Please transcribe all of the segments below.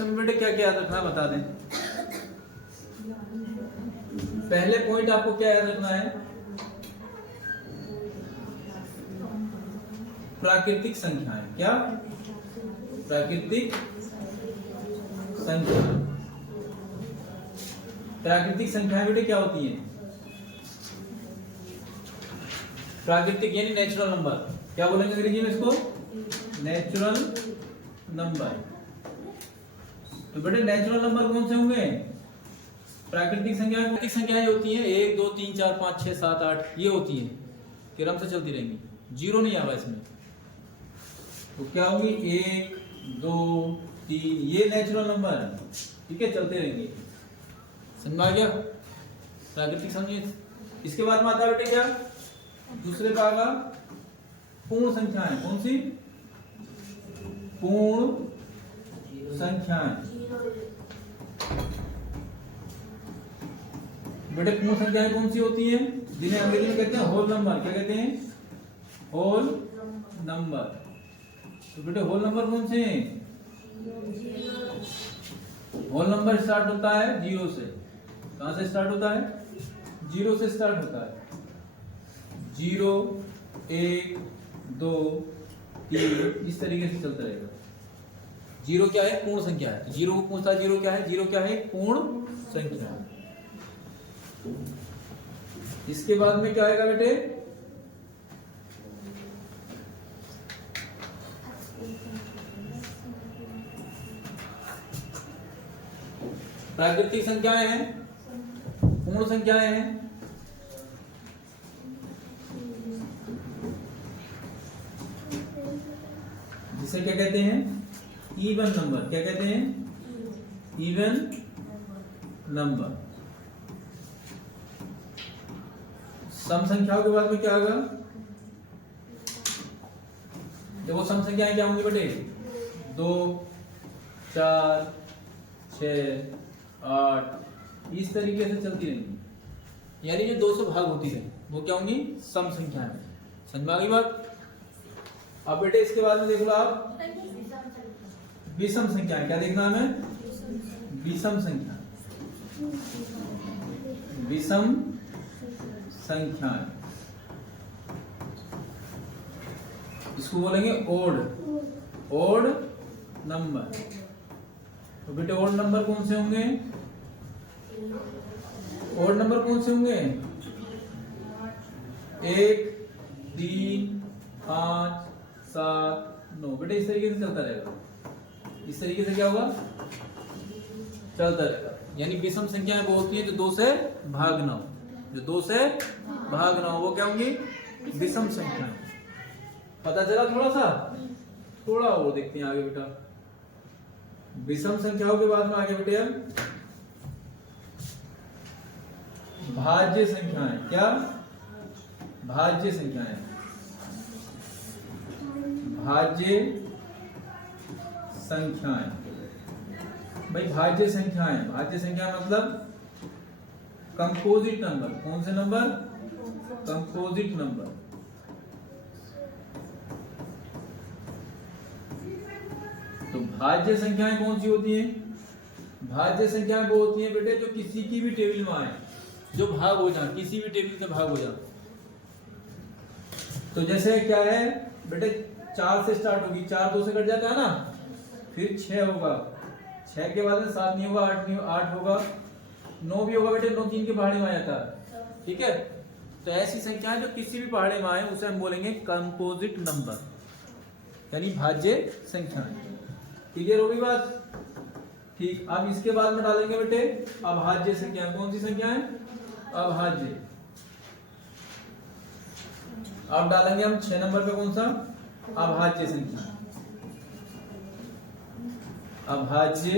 System में बेटे क्या क्या याद रखना है बता दें। पहले पॉइंट आपको क्या याद रखना है, प्राकृतिक संख्याएं। क्या? प्राकृतिक संख्या। प्राकृतिक संख्याएं बेटे क्या होती हैं? प्राकृतिक यानी नेचुरल नंबर। क्या बोलेंगे अंग्रेजी में इसको? Natural number. तो बेटे नेचुरल नंबर कौन से होंगे? प्राकृतिक संख्याएं। प्राकृतिक संख्याएं होती हैं 1 2 3 4 5 6 7 8 ये होती हैं, क्रम से चलती रहेंगी, जीरो नहीं आवा इसमें। तो क्या होगी? 1 2 3 ये नेचुरल नंबर है, ठीक है, चलते रहेंगे। समझ में आ गया? प्राकृतिक संख्या। इसके बाद में आता है बेटे क्या? दूसरे भाग का पूर्ण संख्याएं। कौन सी? पूर्ण संख्याएं। बेटे पूर्ण संख्याएं कौन सी होती हैं? जिन्हें अंग्रेजी में कहते हैं होल नंबर। क्या कहते हैं? Whole number. तो बेटे होल नंबर कौन से हैं? होल नंबर स्टार्ट होता है 0 से। कहां से स्टार्ट होता है? 0 से स्टार्ट होता है। 0 1 2 3 इस तरीके से चलता रहेगा। 0 क्या है? पूर्ण संख्या है। 0 को पूछता है 0 क्या है? 0 क्या है? पूर्ण संख्या। इसके बाद में क्या आएगा बेटे? प्राकृतिक संख्याएं हैं, पूर्ण संख्याएं हैं। जिसे क्या कहते हैं? Even number. क्या कहते हैं? Even number. सम संख्याओं के बाद में क्या होगा? देखो सम संख्याएं क्या होंगी बेटे? 2 4 6 8 इस तरीके से चलती रहेंगी, यानी जो 200 भाग होती है वो क्या होंगी? सम संख्याएं। समझ में आ गई बात? अब बेटे इसके बाद में देख लो आप विषम संख्याएं। क्या देखना है हमें? विषम संख्या। विषम संख्याएं इसको बोलेंगे ओड। Odd number. तो बेटे ओड नंबर कौन से होंगे? ओड नंबर कौन से होंगे? 1 3 5 7 9। बेटे इस तरीके से चलता रहेगा। इस तरीके से क्या होगा? चलता रहेगा। यानी विषम संख्याएं वो होती है जो 2 से भाग ना हो। जो 2 से भाग ना हो वो क्या होंगी? विषम संख्याएं। पता चला थोड़ा सा? थोड़ा वो देखते हैं आगे बेटा। विषम संख्याओं के बाद में आगे बेटे हम भाज्य संख्याएं। क्या? भाज्य संख्याएं। भाज्य संख्याएं। भाई भाज्य संख्याएं, भाज्य संख्या मतलब कंपोजिट नंबर। कौन से नंबर? Composite number. तो भाज्य संख्याएं कौन सी होती हैं? भाज्य संख्याएं वो होती हैं बेटे जो किसी की भी टेबल में आए, जो भाग हो जाए, किसी भी टेबल से भाग हो जाए। तो जैसे क्या है बेटे? 4 से स्टार्ट होगी, 4 2 से कट जाता है ना, फिर 6 होगा, 6 के बाद में 7 नहीं होगा, 8 नहीं, 8 होगा, 9 भी होगा बेटे, 9 3 के पहाड़े में आ जाता है, ठीक है। तो ऐसी संख्याएं जो किसी भी पहाड़े में आए उसे हम बोलेंगे कंपोजिट नंबर, यानी भाज्य संख्याएं। क्लियर होगी बात? ठीक। अब इसके बाद में डालेंगे बेटे अभाज्य संख्याएं। कौन सी संख्याएं? अभाज्य। अब डालेंगे हम 6 नंबर पे कौन सा? अभाज्य संख्या। अभाज्य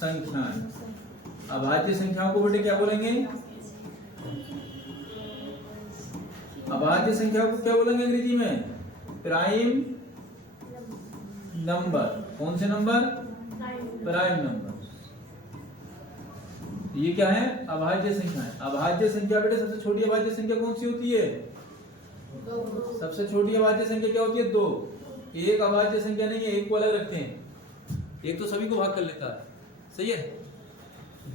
संख्याएं। अभाज्य संख्याओं को बेटे क्या बोलेंगे? अभाज्य संख्याओं को क्या बोलेंगे अंग्रेजी में? Prime number. कौन से नंबर? Prime number. ये क्या है? अभाज्य संख्याएं। अभाज्य संख्या बेटे सबसे छोटी अभाज्य संख्या कौन सी होती है? सबसे छोटी अभाज्य संख्या क्या होती है? 2। एक अभाज्य संख्या नहीं है, एक को अलग रखते हैं। एक तो सभी को भाग कर लेता है, सही है।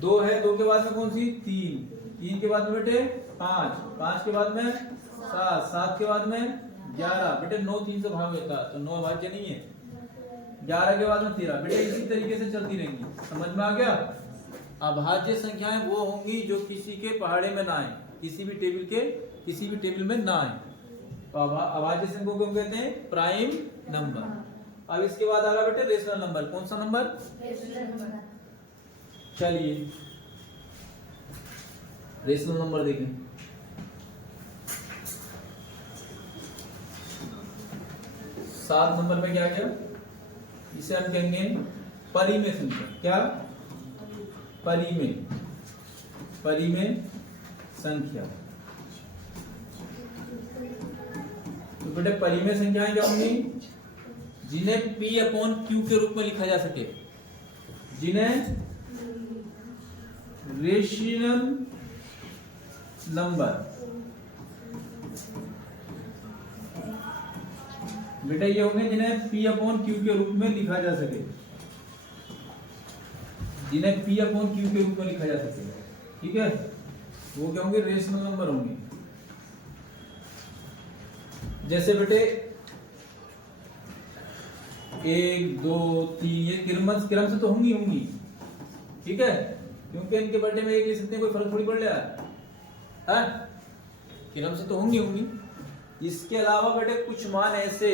2 है, 2 के बाद में कौन सी 3, 3 के बाद में बेटे 5, 5 के बाद में 7, 7 के बाद में 11 बेटे 9 3 से भाग होता है तो 9 अभाज्य नहीं है। 11 के बाद में 13 बेटे इसी तरीके से चलती रहेंगी, समझ में आ गया। अभाज्य संख्याएं वो होंगी जो किसी के पहाड़े में ना आए, किसी भी टेबल में ना आए, तो अभाज्य संख्या को कहते हैं प्राइम नंबर। अब इसके बाद आ रहा बेटे रेशनल नंबर। कौन सा नंबर? चलिए रेशनल नंबर देखें। सात नंबर पे क्या क्या, इसे हम कहेंगे परिमेय संख्या। क्या? परिमेय संख्या। तो बेटे परिमेय संख्याएं क्या होंगी? जिन्हें P/Q के रूप में लिखा जा सके, जिन्हें रेशनल नंबर बेटा ये होंगे जिन्हें P/Q के रूप में लिखा जा सके, जिन्हें P/Q के रूप में लिखा जा सके, ठीक है, वो क्या होंगे? रेशनल नंबर होंगे। जैसे बेटे 1 2 3 ये क्रम से तो होंगी, ठीक है, क्योंकि इनके बर्थडे में एक ले सकते हैं, कोई फर्क थोड़ी पड़ रहा है, क्रम से तो होंगी। इसके अलावा बेटे कुछ मान ऐसे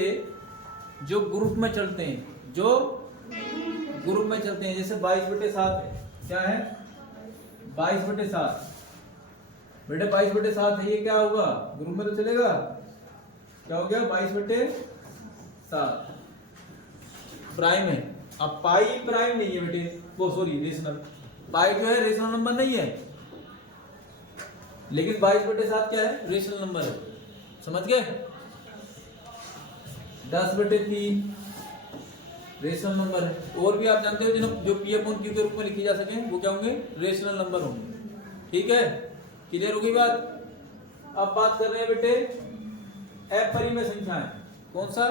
जो ग्रुप में चलते हैं, जैसे 22/7 है। क्या है? 22/7 बेटे 22/7 है, ये क्या होगा? ग्रुप में तो चलेगा। क्या हो गया? 22/7 प्राइम है। अब पाई प्राइम नहीं है बेटे, वो सॉरी रेशनल, पाई जो है रेशनल नंबर नहीं है, लेकिन 22/7 क्या है? रेशनल नंबर है, समझ गए। 10/3 रेशनल नंबर है। और भी आप जानते हो जो P/Q के रूप में लिखी जा सके वो क्या होंगे? रेशनल नंबर होंगे, ठीक है। क्लियर हो गई बात। अब बात कर रहे हैं बेटे अपरिमेय संख्याएं। कौन सा?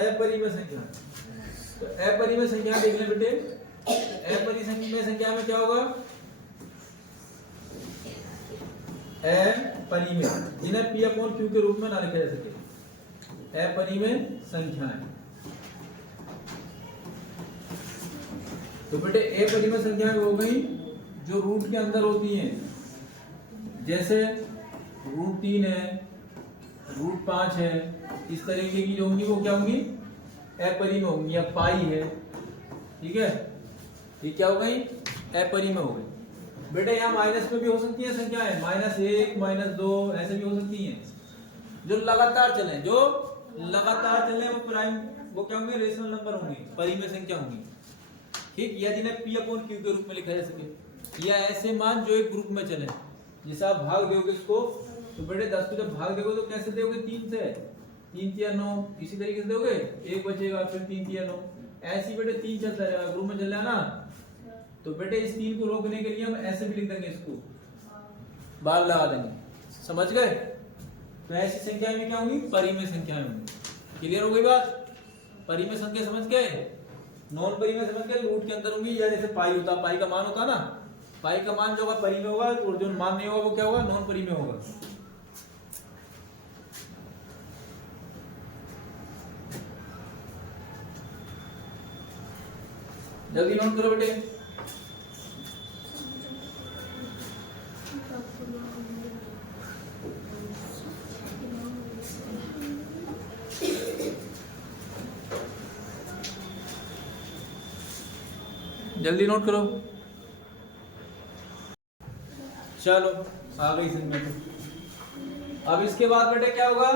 अपरिमेय संख्या। तो अपरिमेय संख्या देख लें बेटे। अपरिमेय संख्या में क्या होगा? अपरिमेय, जिन्हें P/Q के रूप में ना लिखा जा सके, अपरिमेय संख्याएं। तो बेटे अपरिमेय संख्याएं हो गई जो रूट के अंदर होती हैं, जैसे √3 है, √5 है, इस तरीके की जो होंगी वो क्या होंगी? अपरिमेय होंगी। या पाई है, ठीक है, ये क्या हो गई? अपरिमेय हो गई। बेटे यहाँ माइनस में भी हो सकती है संख्याएं, -1 -2 ऐसे भी हो सकती हैं, जो लगातार चले वो प्राइम, वो क्या होंगे? रेशनल नंबर होंगे, परिमेय संख्या होंगी, ठीक। या जिन्हें P/Q के रूप में लिखा जा सके, या ऐसे मान जो एक ग्रुप में चले। जैसे आप भाग दोगे इसको, तो बेटे 10 को जब भाग दोगे तो कैसे दोगे? 3 से, 3 3 9, इसी तरीके से दोगे, 1 बचेगा, फिर 3 3 9, ऐसी बेटे 3 चलता रहेगा, ग्रुप में चल रहा है ना। तो बेटे इस 3 को रोकने के लिए हम ऐसे भी लिख देंगे, इसको बार लगा देंगे, समझ गए। तो ऐसी संख्याएं भी क्या होंगी? परिमेय संख्याएं होंगी। क्लियर हो गई बात? परिमेय संख्या समझ गए। नॉन परिमेय समझ गए, रूट के अंदर होंगी, या जैसे पाई होता, पाई का मान होता ना, पाई का मान जो होगा परिमेय होगा, और जो मान नहीं होगा वो क्या होगा? नॉन परिमेय होगा। जल्दी नोट करो बेटे। जल्दी नोट करो। चलो आ गई समझ में। अब इसके बाद बेटे क्या होगा?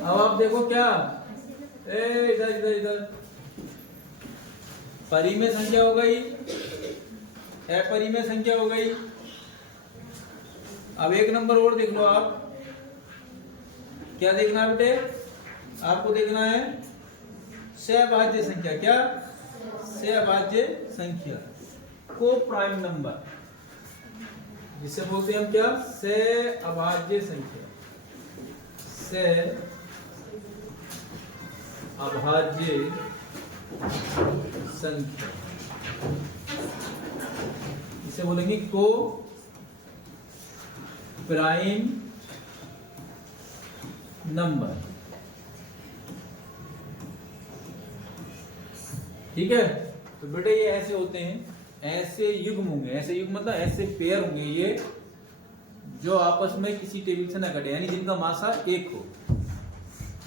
अब आप देखो क्या, इधर इधर इधर परिमेय संख्या हो गई, अपरिमेय संख्या हो गई। अब एक नंबर और देख लो आप, क्या देखना है बेटे? आपको देखना है सहभाज्य संख्या। क्या? सहभाज्य संख्या को प्राइम नंबर, जिसे बोलते हैं हम क्या? सहअभाज्य संख्या। सहअभाज्य संख्या, इसे बोलेंगे को प्राइम नंबर। ठीक है, तो बेटे ये ऐसे होते हैं, ऐसे युग्म होंगे, ऐसे युग्म मतलब ऐसे पेयर होंगे ये, जो आपस में किसी टेबल से ना कटे, यानी जिनका मासा एक हो।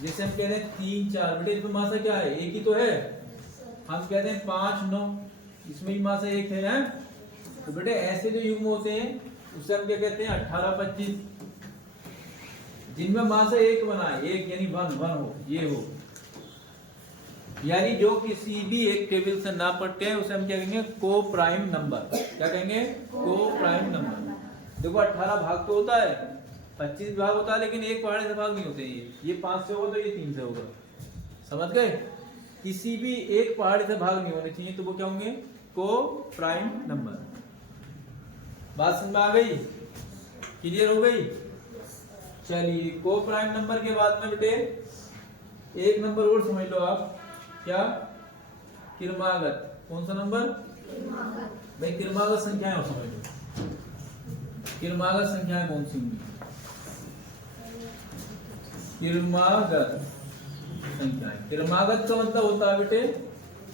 जैसे हम कह रहे हैं 3 4, बेटे इसमें मासा क्या है, एक ही तो है। हम कहते हैं 5 9, इसमें भी मासा एक है। तो बेटे ऐसे जो युग्म होते हैं उसे हम क्या कहते हैं, 18 25, जिनमें मासा एक बना है, एक यानी 1 1 हो, ये हो, यानी जो किसी भी एक टेबल से ना पढ़ते हैं उसे हम क्या कहेंगे, को प्राइम नंबर। क्या कहेंगे, को प्राइम नंबर। देखो 18 भाग तो होता है, 25 भाग होता है, लेकिन एक पहाड़े से भाग नहीं होते। ये 5 से होगा तो ये 3 से होगा, समझ गए। किसी भी एक पहाड़े से भाग नहीं होने चाहिए, तो वो क्या होंगे, को प्राइम नंबर। बात समझ में आ गई, क्लियर हो गई। चलिए, को प्राइम नंबर के बाद में बेटे एक नंबर और समझ लो आप, क्या, क्रमागत। कौन सा नंबर, भाई क्रमागत संख्याएं हो, समझ लो क्रमागत संख्याएं कौन सी होंगी, क्रमागत संख्याएं। क्रमागत का मतलब होता है बेटे,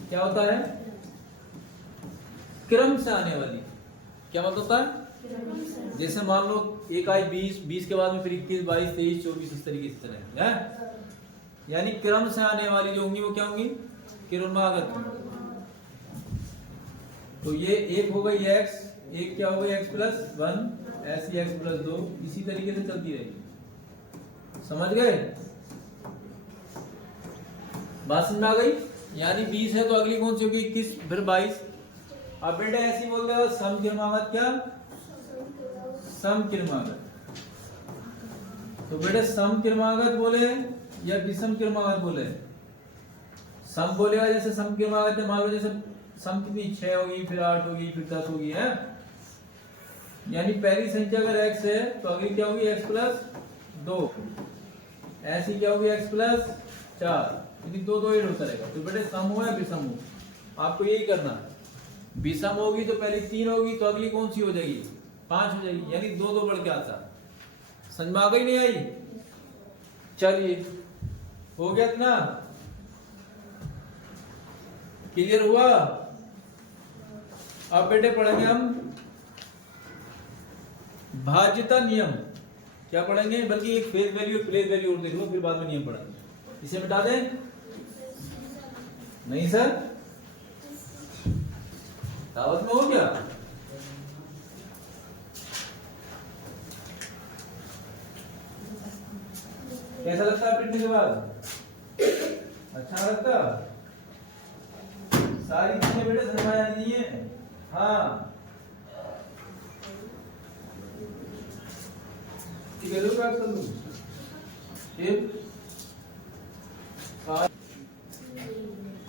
क्या होता है, क्रम से आने वाली। क्या मतलब होता है, जैसे मान लो एक आई 20, 20 के बाद में फिर 21 22 23 24, इस तरीके से चलेंगे है? यानी क्रम से आने वाली जो होंगी वो क्या होंगी, क्रमागत। तो ये एक हो गई x, एक क्या हो गई x प्लस 1, ऐसी x प्लस 2, इसी तरीके से चलती रहेगी, समझ गए। बात समझ में आ गई। यानी 20 है तो अगली कौन सी होगी, 21, फिर 22। अब बेटा ऐसी बोल रहे हो सम क्रमागत, क्या, सम क्रमागत। तो बेटे सम क्रमागत बोले या विषम क्रमागत बोले, सम बोलेगा जैसे सम क्रमागत है, मान लो जैसे सम कितनी 6 होगी, फिर 8 होगी, फिर 10 होगी है। यानी पहली संख्या अगर x है तो अगली क्या होगी, x प्लस 2, ऐसी क्या होगी, x प्लस 4, यानी 2 2 ऐड होता रहेगा। तो बेटे सम हो या विषम हो, आपको यही करना है। विषम होगी तो पहले 3 होगी, तो अगली कौन सी हो जाएगी, 5 हो जाएगी, यानी 2 2 बढ़ के आता। समझ में आ गई नहीं आई। चलिए, हो गया इतना, क्लियर हुआ। अब बेटे पढ़ेंगे हम भाज्यता नियम। क्या पढ़ेंगे, बल्कि एक फेस वैल्यू, प्लेस वैल्यू और देख लो, फिर बाद में नियम पढ़ेंगे। इसे मिटा दें, नहीं सर, दावत में हो गया। कैसा लगता है प्रिंटिंग के बाद, अच्छा लगता, सारी चीजें बेटे समझ आ जाती है। हाँ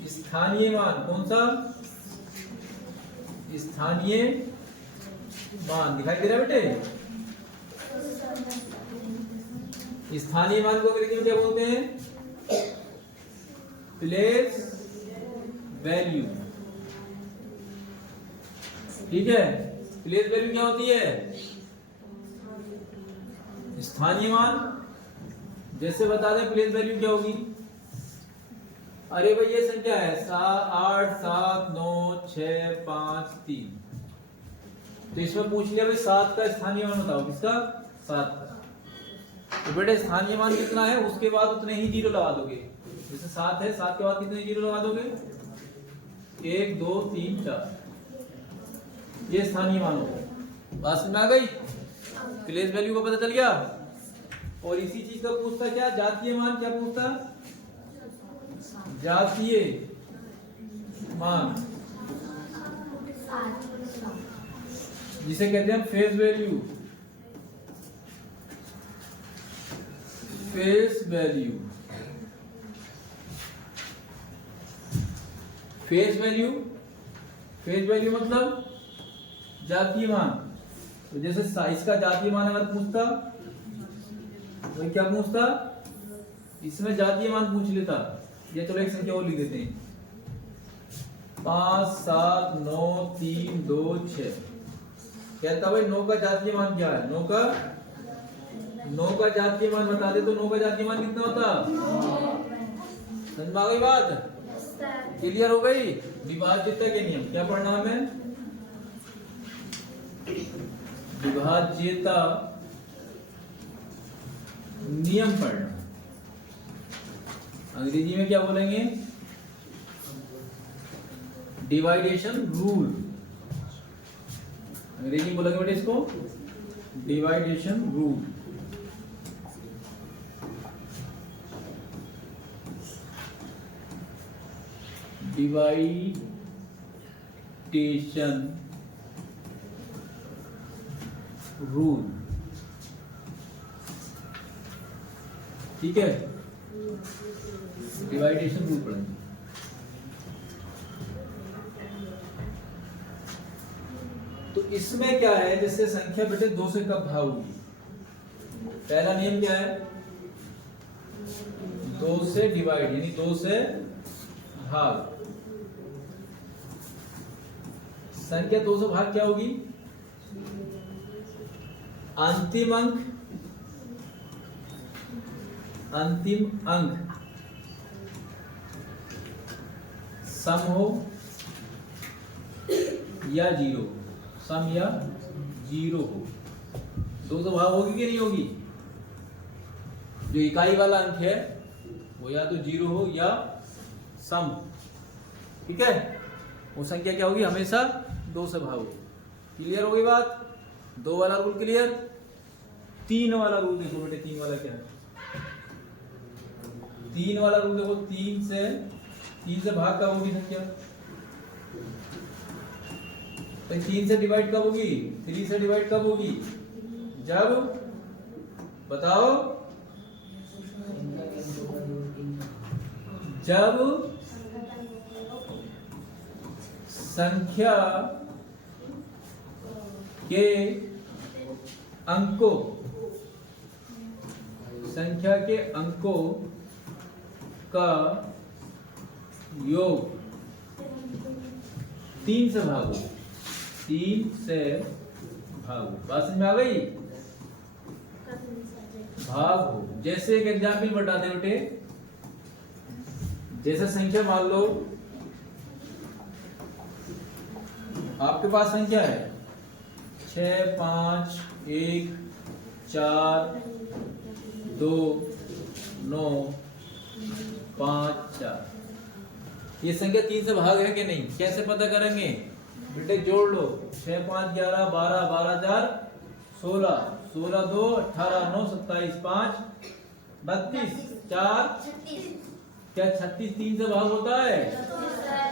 स्थानीय मान, कौन सा, स्थानीय मान दिखाई दे रहा है बेटे। स्थानीय मान को अंग्रेजी में क्या बोलते हैं, प्लेस वैल्यू। ठीक है, प्लेस वैल्यू क्या होती है, स्थानीय मान। जैसे बता दें प्लेस वैल्यू क्या होगी, अरे भाई ये संख्या है 8 7 9 6 5 3, तो इसमें पूछ लिया भाई 7 का स्थानीय मान बताओ, किसका, 7 का। तो बेटे स्थानीय मान कितना है, उसके बाद उतने ही जीरो लगा दोगे। जैसे 7 है, 7 के बाद कितने जीरो लगा दोगे, 1 2 3 4, ये स्थानीय मान होगा। बात समझ में आ गई, प्लेस वैल्यू का पता चल गया। और इसी चीज का पूछता क्या, जातीय मान। क्या पूछता, जातीय मान, जिसे कहते हैं face value. Face value, face value, face value मतलब जातीय मान। तो जैसे साइज का जातीय मान अगर पूछता, तो क्या पूछता, इसमें जातीय मान पूछ लेता। ये चलो एक संख्या और लिख देते हैं, 5 7 9 3 2 6। कहता भाई 9 का जातीय मान क्या है? 9 का जातीय मान बता दे तो 9 का जातीय मान कितना होता? समझ में आ गई बात? क्लियर हो गई? विभाज्यता के नियम क्या पढ़ना हमें? विभाज्यता नियम पढ़ना। अंग्रेजी में क्या बोलेंगे? डिवाइडेशन रूल। अंग्रेजी में बोलेंगे बेटे इसको डिवाइडेशन रूल। डिवाइडेशन रूल, ठीक है? डिवाइडेशन रूल पढ़ेंगे। तो इसमें क्या है, जैसे संख्या बेटे 2 से कब भाग होगी? पहला नियम क्या है? 2 से डिवाइड यानी 2 से भाग। संख्या 2 से भाग क्या होगी? अंतिम अंक सम हो या जीरो, सम या जीरो हो। 2 से भाग होगी कि नहीं होगी? जो इकाई वाला अंक है वो या तो जीरो हो या सम, ठीक है? वो संख्या क्या होगी? हमेशा 2 से भाग होगी। क्लियर हो गई बात? 2 वाला रूल क्लियर। 3 वाला रूल देखो बेटे, 3 वाला क्या है? 3 वाला रूल देखो, 3 से भाग कब होगी संख्या? तो 3 से डिवाइड कब होगी? 3 से डिवाइड कब होगी? जब, बताओ, जब संख्या के अंकों का योग 3 से भागो। 3 से भागो। बात समझ में आ गई? भागो। जैसे एक एग्जाम्पल बता दे बेटे, जैसे संख्या मान लो आपके पास संख्या है 6 5 1 4 2 9 5 4। ये संख्या 3 से भाग है कि नहीं? कैसे पता करेंगे बेटे? जोड़ लो, 6 5 11 12 12 4 16 16 2 18 9 27 5 32 4 क्या 36 3 से भाग होता है?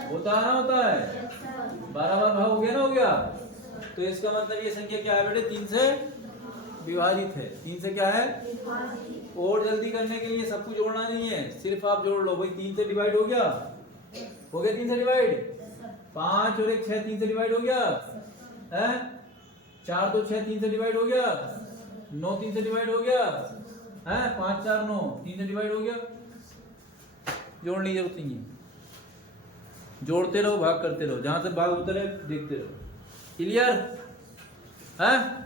होता है ना? होता है। 12 बार भाग हो गया ना? हो गया। तो इसका मतलब ये संख्या क्या है बेटे? 3 से विभाजित है। 3 से क्या है? और जल्दी करने के लिए सब कुछ जोड़ना नहीं है, सिर्फ आप जोड़ लो भाई। 3 से डिवाइड हो गया? हो गया 3 से डिवाइड? 5 और 1 6 3 से डिवाइड हो गया है? 4 2 6 3 से डिवाइड हो गया? 9 3 से डिवाइड हो गया है? 5 4 9 3 से डिवाइड हो गया। जोड़ने की जरूरत नहीं है, जोड़ते रहो, भाग करते रहो, जहां से भाग उतरे देखते रहो। क्लियर है?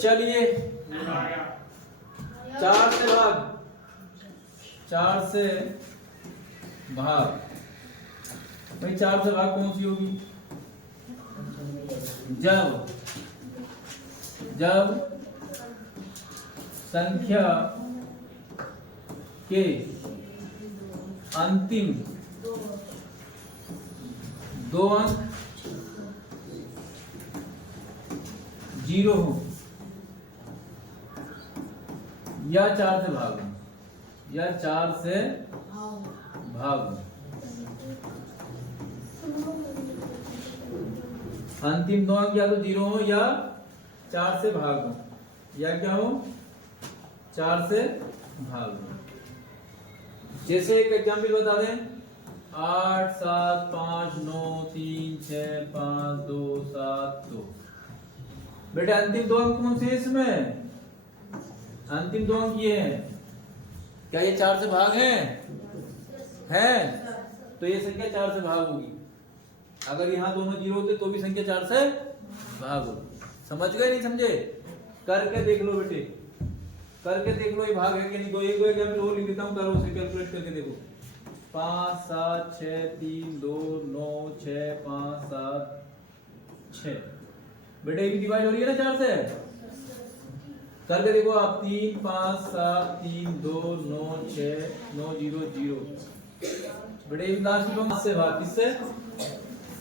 चलिए 4 से भाग, 4 से भाग भाई। 4 से भाग कौन सी होगी? जब संख्या के अंतिम 2 अंक 0 हो या 4 से भाग हो, या 4 से भाग हो। अंतिम 2 अंक या तो 0 हो या 4 से भाग हो, या क्या हो? 4 से भाग हो। जैसे एक एग्जाम्पल बता दें, 8 7 5 9 3 6 5 2 7 2। बेटे अंतिम 2 अंक कौन से हैं इसमें? अंतिम 2 अंक ये हैं। क्या ये 4 से भाग हैं? है, तो ये संख्या 4 से भाग होगी। अगर यहाँ दोनों जीरो होते तो भी संख्या 4 से भाग होगी। समझ गए नहीं समझे? करके देख लो बेटे, करके देख लो ये भाग है कि नहीं। दो एक एग्जाम्पल और लिख देता हूँ, करो उसे कैलकुलेट करके देखो। 5 7 6 3 2 9 6 5 7 6 बेटे ये डिवाइड हो रही है ना 4 से। करके देखो आप, 3 5 7 3 2 9 6 9 0 0 बेटे लास्ट में 5 से भाग, किससे?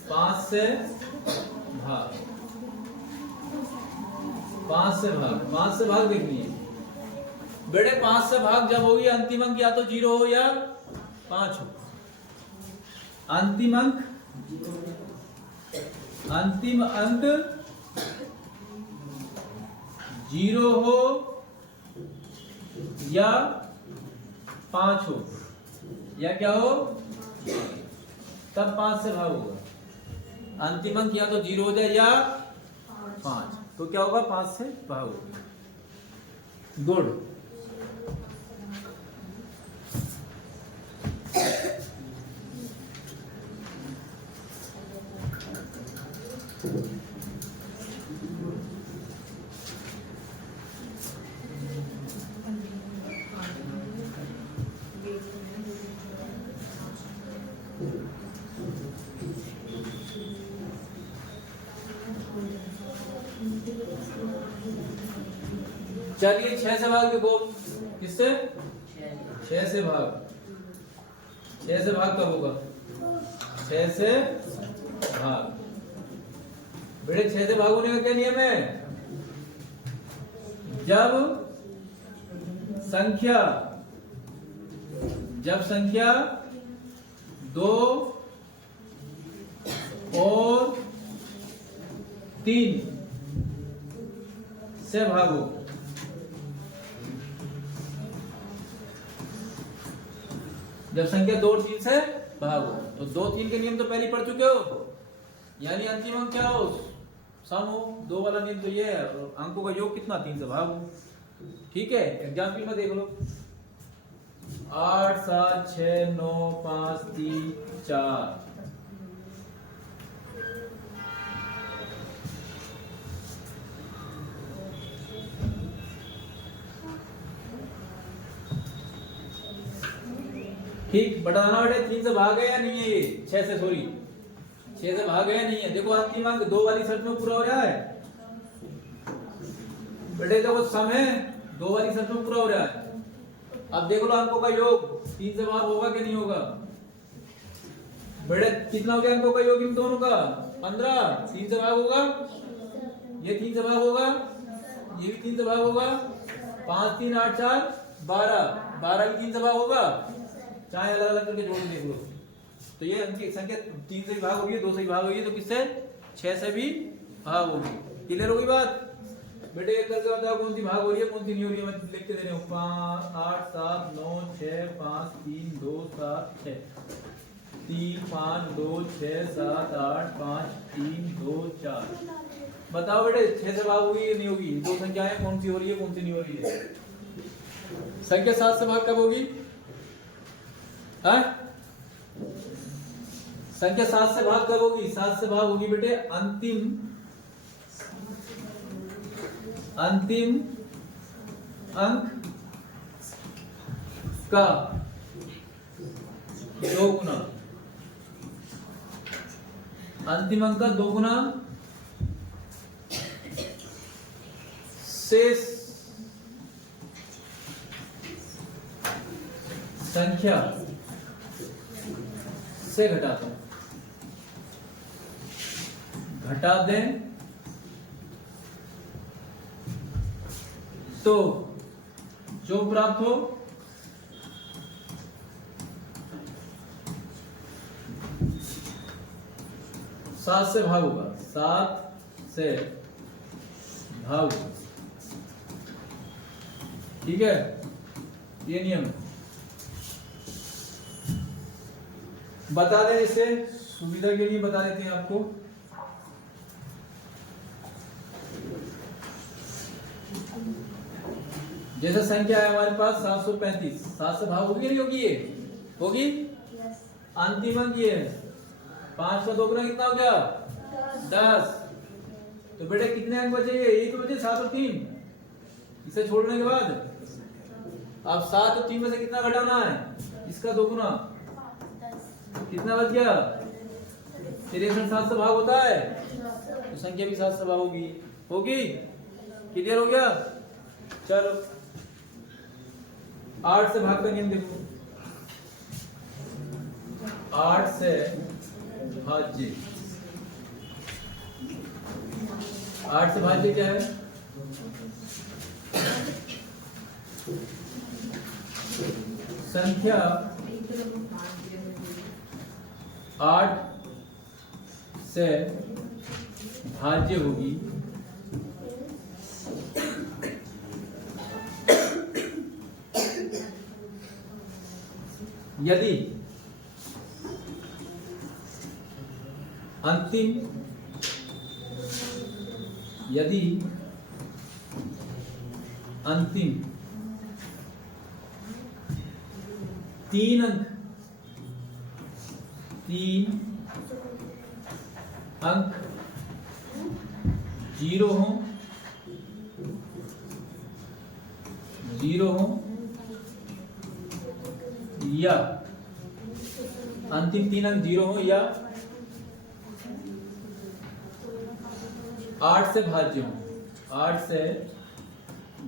5 से भाग, 5 से भाग, 5 से भाग देखनी है बेटे। 5 से भाग जब होगी अंतिम अंक या तो 0 हो या 5 हो। अंतिम अंक, अंतिम अंक 0 हो या 5 हो, या क्या हो, तब 5 से भाग होगा। अंतिम अंक या तो 0 हो जाए या 5, तो क्या होगा? 5 से भाग होगा। गुड। चलिए 6 से भाग देखो, किससे? 6 से भाग, 6 से भाग कब होगा? 6 से भाग बेटे। 6 से भाग होने का क्या नियम है? जब संख्या 2 और 3 से भागो, जब संख्या 2 और 3 से भागो, तो 2 3 के नियम तो पहले पढ़ चुके हो, यानी अंतिम अंक क्या हो? सम हो। 2 वाला नियम तो ये है, अंकों का योग कितना? 3 से भागो। ठीक है, एग्जाम्पल में देख लो। 8 7 6 9 5 3 4 ठीक। बताना बेटे 3 से भाग है या नहीं है? ये 6 से, सॉरी 6 से भाग है या नहीं है? देखो अंतिम अंक 2 वाली शर्त में पूरा हो रहा है बेटे। देखो सम है, 2 वाली शर्त में पूरा हो रहा है। अब देख लो अंकों का योग 3 से भाग होगा कि नहीं होगा बेटे? कितना हो गया अंकों का योग इन दोनों का? 15। 3 से भाग होगा, ये 3 से भाग होगा, ये भी 3 से भाग होगा। 5 3 8 4 12, 12 भी 3 से भाग होगा। चाहे अलग अलग करके जोड़ के देख लो, तो ये अंक संख्या 3 से भी भाग होगी, 2 से भी भाग होगी, तो किससे? 6 से भी भाग होगी। क्लियर होगी बात बेटे? एक करके बताओ कौन सी भाग हो रही है, कौन सी नहीं हो रही है। मैं लिखते दे रहा हूँ। 5 8 7 9 6 5 3 2 7 6 3 5 2 6 7 8 5 3 2 4 बताओ बेटे 6 से भाग होगी या नहीं होगी? दो संख्याएं कौन सी हो रही है, कौन सी नहीं हो रही है? संख्या 7 से भाग कब होगी? हाँ? संख्या 7 से भाग कब होगी? 7 से भाग होगी बेटे अंतिम अंक का 2 गुना, अंतिम अंक का 2 गुना शेष संख्या से घटा दें तो जो प्राप्त हो सात से भाग होगा, 7 से भाग होगा। ठीक है, ये नियम बता दें, इसे सुविधा के लिए बता देते हैं आपको। जैसे संख्या है हमारे पास 735, 7 से भाग होगी नहीं होगी? ये होगी। अंतिम अंक ये है। 5 का 2 गुना कितना हो गया? 10। तो बेटे कितने अंक बचे? ये तो बचे 7 और 3 इसे छोड़ने के बाद। अब 7 और 3 में से कितना घटाना है? इसका 2 गुना। कितना बच गया? 63 7 से भाग होता है तो संख्या भी 7 से भाग होगी। क्लियर हो गया? चलो 8 से भाग का नियम देखो। 8 से भाज्य। 8 से भाज्य क्या है? संख्या 8 से भाज्य होगी यदि अंतिम 3 अंक 0 हो या अंतिम 3 अंक 0 हो या 8 से भाज्य हो। 8 से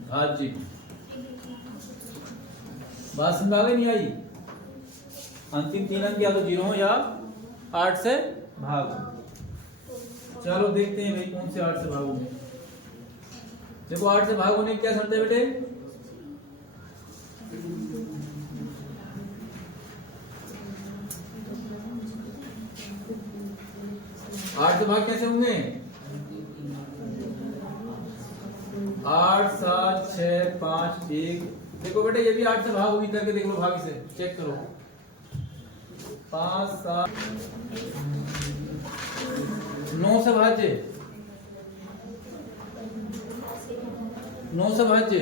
भाज्य बात समझ आ गई? नहीं आई? अंतिम 3 अंक या तो 0 हो या 8 से भाग। चलो देखते हैं भाई कौन से 8 से भाग होंगे। देखो 8 से भाग होने की क्या शर्त है बेटे? 8 से भाग कैसे होंगे? 8 7 6 5 1। देखो बेटे ये भी 8 से भाग होगी, करके देख लो, भाग से चेक करो। 5 7 9 से भाज्य। 9 से भाज्य।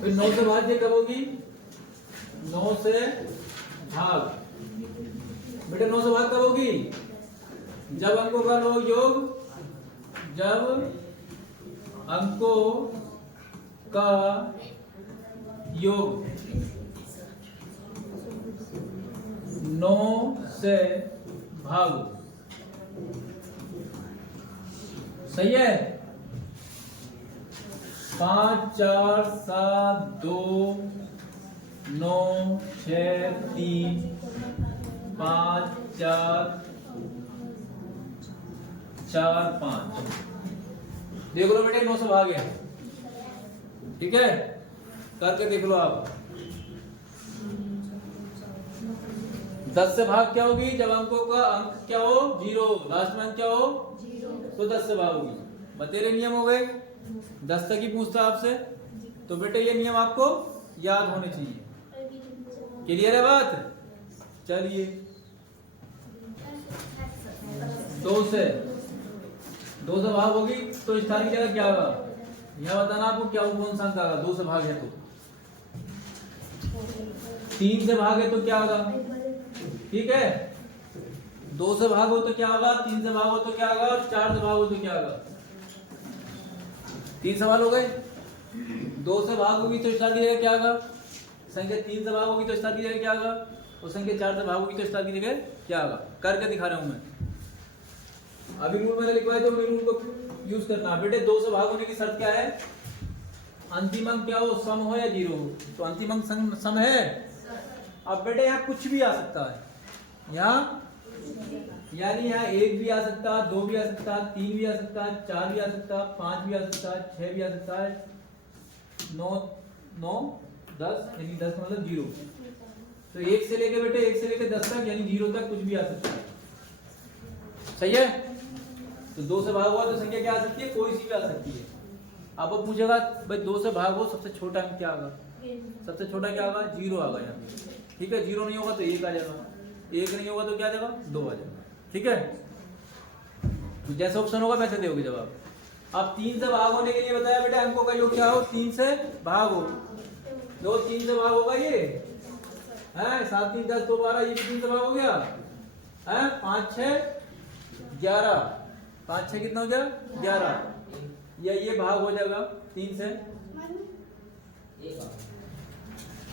फिर 9 से भाज्य कब होगी? 9 से भाग। बेटे 9 से भाग कब होगी? जब अंकों का योग, जब अंकों का योग 9 से भाग। सही है? 5 4 7 2 9 6 3 5 4 4 5। देख लो बेटे 9 से भाग है। ठीक है, करके देख लो आप। 10 से भाग क्या होगी? जब अंकों का अंक क्या हो? 0, लास्ट में अंक क्या हो? 0, तो 10 से भाग होगी। बतेरे नियम हो गए। 10 तक ही पूछता आपसे, तो बेटे ये नियम आपको याद होने चाहिए। क्लियर है बात? चलिए 2 से भाग होगी तो स्थान की जगह क्या होगा? यह बताना आपको क्या कौन सा अंक आएगा। 2 से भाग है तो 3 से भाग है तो क्या होगा? ठीक है, 2 से भाग हो तो क्या होगा? 3 से भाग हो तो क्या होगा? और 4 से भाग हो तो क्या होगा? 3 सवाल हो गए। 2 से भाग होगी तो स्थान की जगह क्या होगा? संख्या 3 से भाग होगी तो स्थान की जगह क्या होगा? और संख्या 4 से भाग होगी तो स्थान की जगह क्या होगा? करके दिखा रहा हूं मैं। अभी रूल मैंने लिखवाया तो रूल को यूज करना। बेटे 2 से भाग होने की शर्त क्या है? अंतिम अंक क्या हो? सम हो या 0 हो। तो अंतिम अंक सम है। अब बेटे यहाँ कुछ भी आ सकता है। यहाँ यानी यहाँ 1 भी आ सकता है, 2 भी आ सकता है, 3 भी आ सकता है, 4 भी आ सकता है, 5 भी आ सकता है, 6 भी आ सकता है, 9 10 यानी 10 मतलब 0। तो 1 से लेके बेटे 1 से लेके 10 तक यानी 0 तक कुछ भी आ सकता है। सही है? तो 2 से भाग हुआ तो संख्या क्या आ सकती है? कोई सी भी आ सकती है। अब वो पूछेगा भाई 2 से भाग हो, सबसे छोटा अंक क्या होगा? सबसे छोटा क्या होगा? 0 आएगा यहाँ पे। ठीक है, 0 नहीं होगा तो 1 आ जाएगा, 1 नहीं होगा तो क्या आ जाएगा? 2 आ जाएगा। ठीक है, तो जैसा ऑप्शन होगा वैसे दोगे जवाब। अब 3 से भाग होने के लिए बताया बेटा अंकों का योग क्या हो, 3 से भाग हो। दो 3 से भाग होगा ये है, 7 3 10 2 12, ये भी 3 से भाग हो गया है, 5 6 11, 5 6 कितना हो गया 11, या ये भाग हो जाएगा 3 से।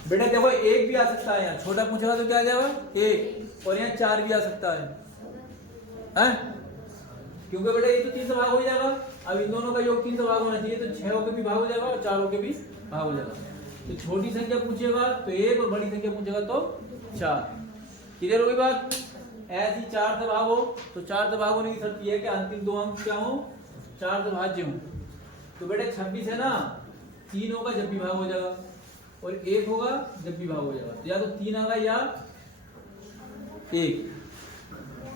बेटा देखो एक भी आ सकता है, यहाँ छोटा पूछेगा तो क्या आ जाएगा एक, और यहाँ 4 भी आ सकता है? क्योंकि बेटा ये तो 3 से भाग हो जाएगा। अब इन दोनों का योग 3 से भाग होना चाहिए, तो 6 होके भी भाग हो जाएगा और 4 होके भी भाग हो जाएगा। तो छोटी संख्या पूछेगा तो 1, और बड़ी संख्या पूछेगा तो 4। क्लियर होगी बात? ऐसी 4 से भाग हो तो 4 से भाग होने की शर्त यह है कि अंतिम दो अंक क्या हो, 4 से भाज्य हो। तो बेटा 26 है ना, 3 होगा जब भी भाग हो जाएगा, और 1 होगा जब भी भाग हो जाएगा। तो या तो 3 आएगा या 1,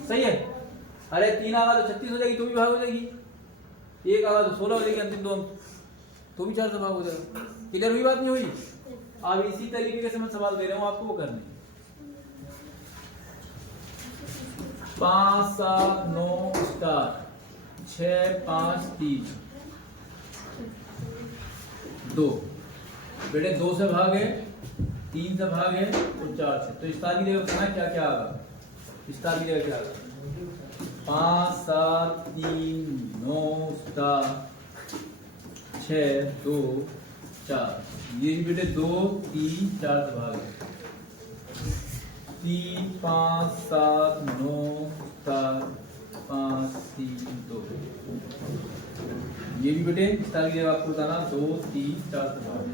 सही है? अरे 3 आएगा तो 36 हो जाएगी, तो भी भाग हो जाएगी। 1 आएगा तो 16 हो जाएगी अंतिम दो अंक, तो भी 4 से भाग हो जाएगा। क्लियर हुई बात नहीं हुई? अब इसी तरीके से मैं सवाल दे रहा हूं आपको, वो करने 5 7 9 स्टार 6 5 3 2। बेटे 2 से भागे, 3 से भागे और 4 से, तो स्टार की जगह करना क्या क्या आएगा, स्टार की जगह क्या आएगा, 5 7 3 9 स्टार 6 2 4, ये बेटे 2 3 4 से भागे, 3 5 7 9 स्टार 5 3 2, ये भी बेटे स्टार की जगह आपको बताना 2 3 4 से भागे।